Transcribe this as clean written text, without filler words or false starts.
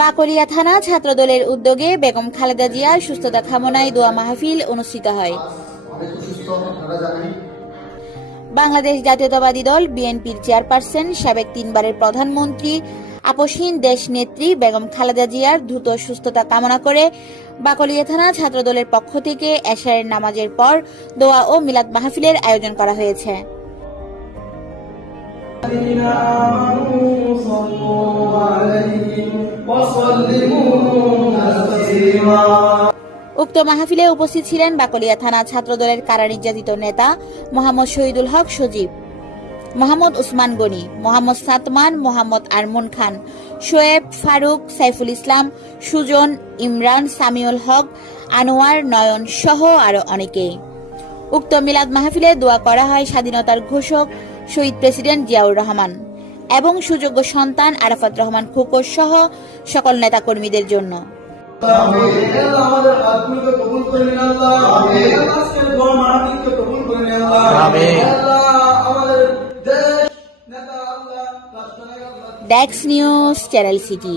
বাকলিয়া থানা ছাত্রদলের উদ্যোগে বেগম খালেদা জিয়ার সুস্থতা কামনায় দোয়া মাহফিল অনুষ্ঠিত হয়। বাংলাদেশ জাতীয়তাবাদী দল বিএনপির চেয়ারপারসন, সাবেক 3 বারের প্রধানমন্ত্রী, আপসহীন দেশ নেত্রী বেগম খালেদা জিয়ার দ্রুত সুস্থতা কামনা করে বাকলিয়া থানা ছাত্রদলের পক্ষ থেকে এশারের নামাজের পর দোয়া ও মিলাদ মাহফিলের আয়োজন করা হয়েছে। উক্ত মাহফিলে উপস্থিত ছিলেন বাকলিয়া থানা ছাত্রদলের কারা নির্যাতিত নেতা মোহাম্মদ শহীদুল হক সজীব, মোহাম্মদ উসমান গনি, মোহাম্মদ সাতমান, মোহাম্মদ আরমন খান, শোয়েব, ফারুক, সাইফুল ইসলাম, সুজন, ইমরান, সামিউল হক, আনোয়ার, নয়ন সহ আরো অনেকেই। উক্ত মিলাদ মাহফিলে দোয়া করা হয় স্বাধীনতার ঘোষক শহীদ প্রেসিডেন্ট জিয়াউর রহমান এবং সুযোগ্য সন্তান আরাফাত রহমান খোকর সহ সকল নেতাকর্মীদের জন্য। Desk news, channel city.